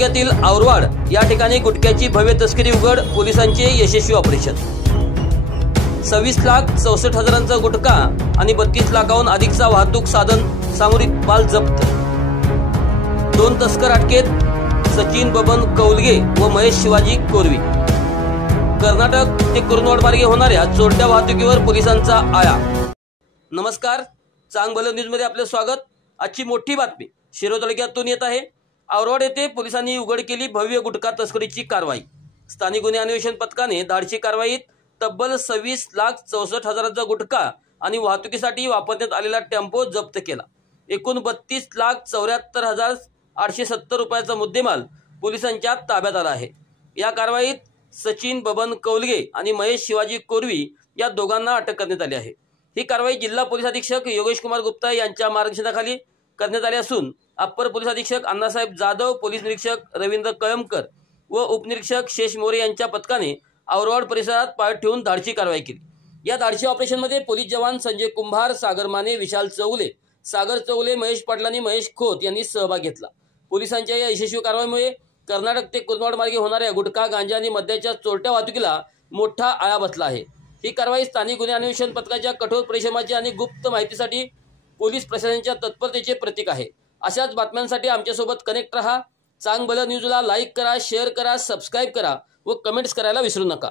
तालुक्यातील औरवाड या ठिकाणी गुटख्याची भव्य तस्करी उघड, पोलिसांचे यशस्वी ऑपरेशन। 26,64,000चा गुटखा आणि 32 लाखाहून अधिकचा वाहतूक साधन सामूहिक माल जप्त। 2 तस्कर अटकेत, सचिन बबन कौलगे व महेश शिवाजी कोरवी। कर्नाटक ते कुर्नवाड मार्गे होणाऱ्या चोरट्या वाहतुकीवर पोलिसांचा आळा। नमस्कार, चांग भलं न्यूज मध्ये आपले स्वागत। आजची मोठी बातमी शिरोळ तालुक्यातून येत आहे। औरवाड येथे पोलिसांनी उघड केली भव्य गुटखा तस्करीची कारवाई। स्थानिक गुन्हे अन्वेषण पथकाने धाडसी कारवाईत तब्बल 26,64,000चा गुटखा आणि वाहतुकीसाठी वापरण्यात आलेला टेम्पो जप्त केला। एकूण 32,74,870 रुपयाचा मुद्देमाल पोलिसांच्या ताब्यात आला आहे। या कारवाईत सचिन बबन कौलगे आणि महेश शिवाजी कोरवी या दोघांना अटक करण्यात आली आहे। ही कारवाई जिल्हा पोलीस अधीक्षक योगेश कुमार गुप्ता यांच्या मार्गदर्शनाखाली करण्यात आली असून अप्पर पोलीस अधीक्षक अण्णासाहेब जाधव, पोलीस निरीक्षक रवींद्र कळमकर व उपनिरीक्षक शेष मोरे यांच्या पथकाने औरवाड परिसरात पाय ठेवून धाडसी कारवाई केली। या धाडसी ऑपरेशनमध्ये पोलीस जवान संजय कुंभार, सागर माने, विशाल चौगले, सागर चौगले, महेश पाटील आणि महेश खोत यांनी सहभाग घेतला। पोलिसांच्या या यशस्वी कारवाईमुळे कर्नाटक ते कुर्नवाड मार्गे होणाऱ्या गुटखा, गांजा आणि मद्याच्या चोरट्या वाहतुकीला मोठा आळा बसला आहे। ही कारवाई स्थानिक गुन्हे अन्वेषण पथकाच्या कठोर परिश्रमाची आणि गुप्त माहितीसाठी पोलीस प्रशासनाच्या तत्परतेचे प्रतीक आहे। अशाच बातम्यांसाठी आमच्यासोबत कनेक्ट रहा। चांग भलं न्यूजला लाईक करा, शेअर करा, सबस्क्राईब करा व कमेंट्स करायला विसरू नका।